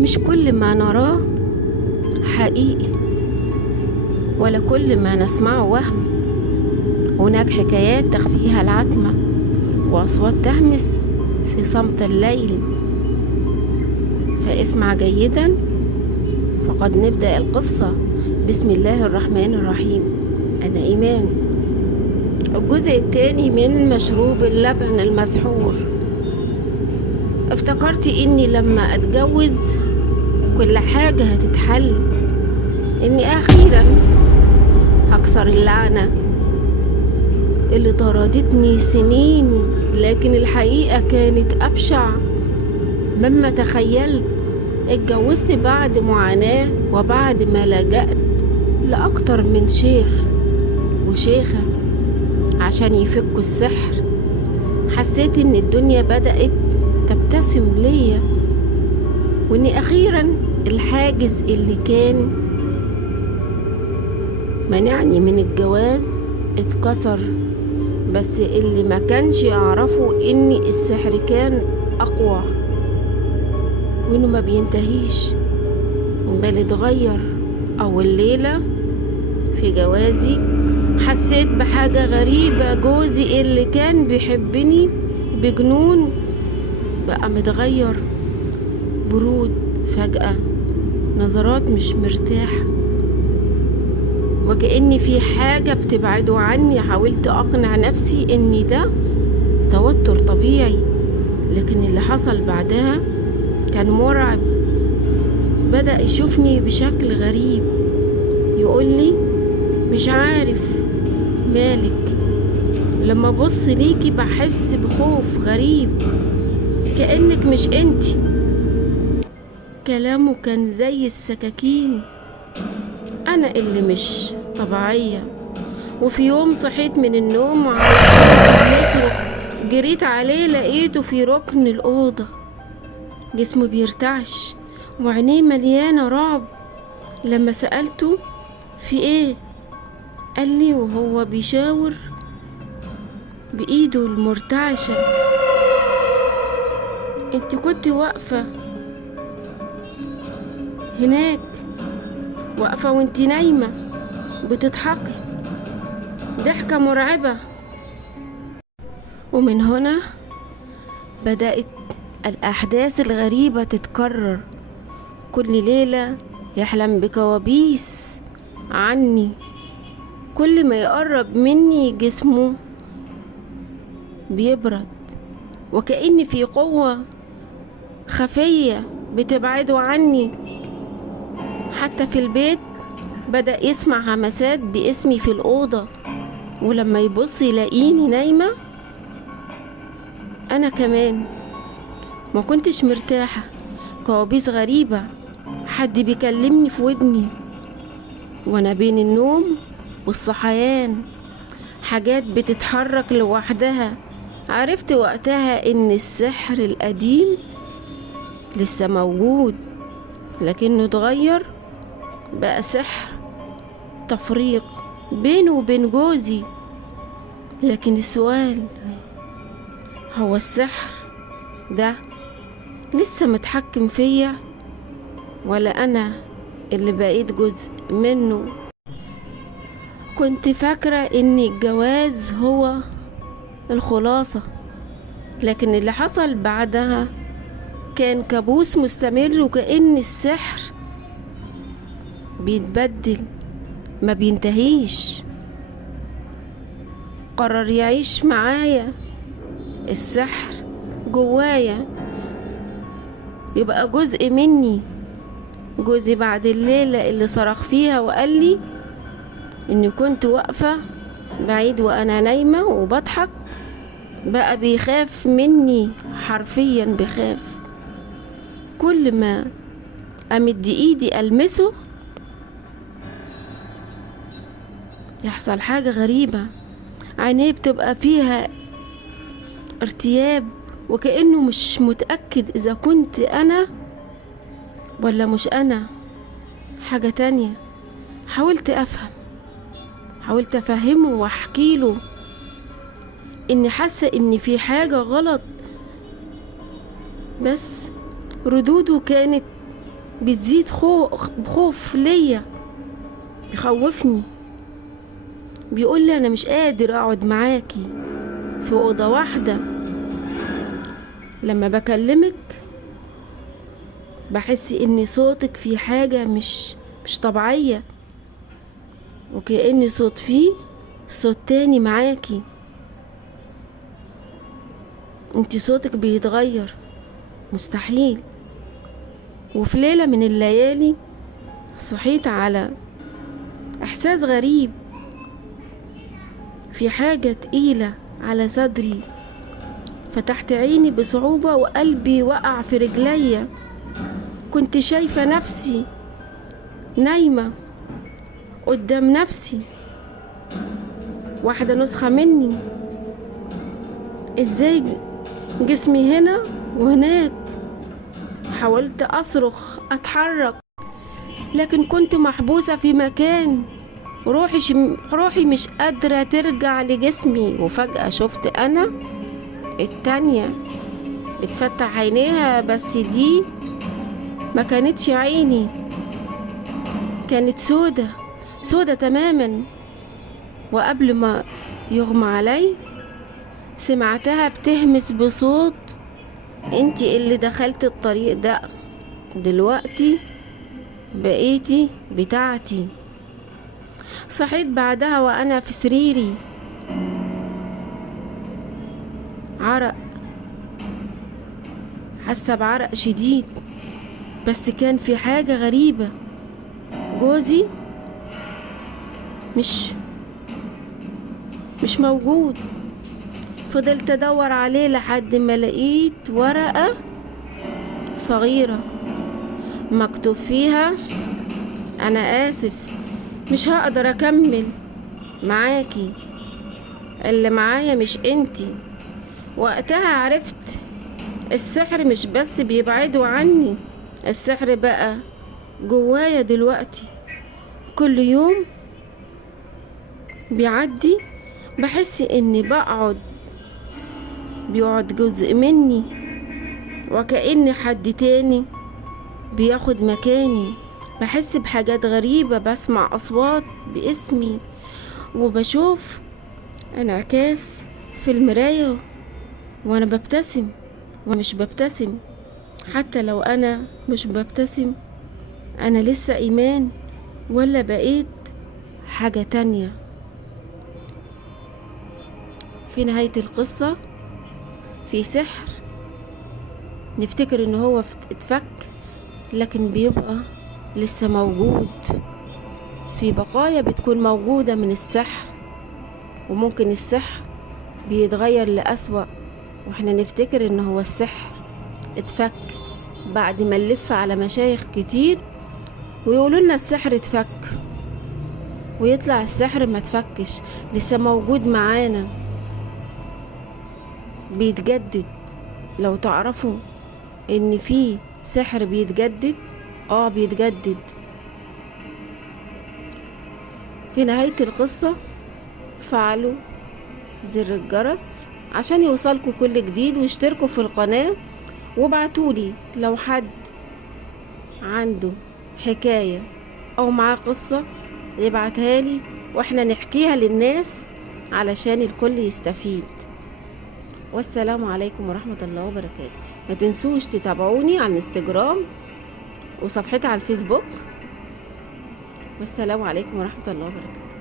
مش كل ما نراه حقيقي، ولا كل ما نسمعه وهم. هناك حكايات تخفيها العتمة، وأصوات تهمس في صمت الليل. فاسمع جيدا، فقد نبدأ القصة. بسم الله الرحمن الرحيم. أنا إيمان. الجزء الثاني من مشروب اللبن المسحور. افتكرت إني لما أتجوز كل حاجة هتتحل، إني أخيرا هكسر اللعنة اللي طردتني سنين، لكن الحقيقة كانت أبشع مما تخيلت. اتجوزت بعد معاناة، وبعد ما لجأت لأكتر من شيخ وشيخة عشان يفكوا السحر. حسيت إن الدنيا بدأت تبتسم ليا، وإني أخيرا الحاجز اللي كان منعني من الجواز اتكسر. بس اللي ما كانش يعرفوا إن السحر كان أقوى، وإنه ما بينتهيش بل اتغير. أول ليلة في جوازي حسيت بحاجة غريبة. جوزي اللي كان بيحبني بجنون بقى متغير، برود فجأة، نظرات مش مرتاحة، وكأني في حاجة بتبعده عني. حاولت أقنع نفسي إن ده توتر طبيعي، لكن اللي حصل بعدها كان مرعب. بدأ يشوفني بشكل غريب، يقولي مش عارف مالك. لما بص ليكي بحس بخوف غريب، كأنك مش انتي. كلامه كان زي السكاكين، أنا اللي مش طبيعية. وفي يوم صحيت من النوم يصرخ، جريت عليه لقيته في ركن الأوضة، جسمه بيرتعش وعينيه مليانة رعب. لما سألته في ايه قال لي وهو بيشاور بإيده المرتعشة، انت كنت واقفة هناك، واقفة وانت نايمة بتضحكي ضحكة مرعبة. ومن هنا بدأت الأحداث الغريبة تتكرر. كل ليلة يحلم بكوابيس عني، كل ما يقرب مني جسمه بيبرد، وكأن في قوة خفية بتبعده عني. حتى في البيت بدأ يسمع همسات باسمي في الأوضة، ولما يبص يلاقيني نايمة أنا كمان ما كنتش مرتاحة. كوابيس غريبة، حد بيكلمني في ودني وانا بين النوم والصحيان، حاجات بتتحرك لوحدها. عرفت وقتها ان السحر القديم لسه موجود، لكنه اتغير بقى سحر تفريق بينه وبين جوزي. لكن السؤال هو السحر ده لسه متحكم فيا، ولا أنا اللي بقيت جزء منه؟ كنت فاكرة إن الجواز هو الخلاصة، لكن اللي حصل بعدها كان كابوس مستمر، وكأن السحر بيتبدل ما بينتهيش. قرر يعيش معايا السحر جوايا، يبقى جزء مني. جوزي بعد الليلة اللي صرخ فيها وقال لي اني كنت واقفة بعيد وانا نايمة وبضحك، بقى بيخاف مني، حرفيا بيخاف. كل ما امد ايدي المسه يحصل حاجة غريبة، عينيه بتبقى فيها ارتياب، وكأنه مش متأكد اذا كنت انا ولا مش انا، حاجة تانية. حاولت افهمه واحكي له اني حاسة ان في حاجة غلط، بس ردوده كانت بتزيد خوف ليا، بيخوفني، بيقول لي انا مش قادر اقعد معاكي في اوضه واحده. لما بكلمك بحس ان صوتك في حاجه مش طبيعيه، وكأن صوت فيه صوت تاني معاكي. انتي صوتك بيتغير، مستحيل. وفي ليلة من الليالي صحيت على احساس غريب، في حاجة تقيلة على صدري. فتحت عيني بصعوبة وقلبي وقع في رجليا. كنت شايفة نفسي نايمة قدام نفسي، واحدة نسخة مني. ازاي جسمي هنا وهناك؟ حاولت اصرخ اتحرك، لكن كنت محبوسة في مكان. روحي مش قادرة ترجع لجسمي. وفجأة شفت انا التانية بتفتح عينيها، بس دي ما كانتش عيني، كانت سودة تماما. وقبل ما يغمى علي سمعتها بتهمس بصوت: انتي اللي دخلت الطريق ده، دلوقتي بقيتي بتاعتي. صحيت بعدها وانا في سريري، عرق، حاسه بعرق شديد. بس كان في حاجه غريبه، جوزي مش موجود. فضلت ادور عليه لحد ما لقيت ورقه صغيره مكتوب فيها: انا اسف، مش هقدر اكمل معاكي، اللي معايا مش انتي. وقتها عرفت السحر مش بس بيبعدوا عني، السحر بقى جوايا دلوقتي. كل يوم بيعدي بحس اني بيقعد جزء مني، وكأن حد تاني بياخد مكاني. بحس بحاجات غريبة، بسمع أصوات باسمي، وبشوف انعكاس في المراية وانا ببتسم ومش ببتسم. حتى لو انا مش ببتسم، انا لسه ايمان ولا بقيت حاجة تانية؟ في نهاية القصة في سحر نفتكر ان هو اتفك، لكن بيبقى لسه موجود. في بقايا بتكون موجودة من السحر، وممكن السحر بيتغير لأسوأ، واحنا نفتكر ان هو السحر اتفك بعد ما نلف على مشايخ كتير ويقولوا لنا السحر اتفك، ويطلع السحر ما اتفكش، لسه موجود معانا، بيتجدد. لو تعرفوا ان في سحر بيتجدد، بيتجدد. في نهاية القصة فعلوا زر الجرس عشان يوصلكوا كل جديد، واشتركوا في القناة، وابعتولي لو حد عنده حكاية او معاه قصة يبعتها لي، واحنا نحكيها للناس علشان الكل يستفيد. والسلام عليكم ورحمة الله وبركاته. ما تنسوش تتابعوني على الانستجرام وصفحتي على الفيسبوك. والسلام عليكم ورحمة الله وبركاته.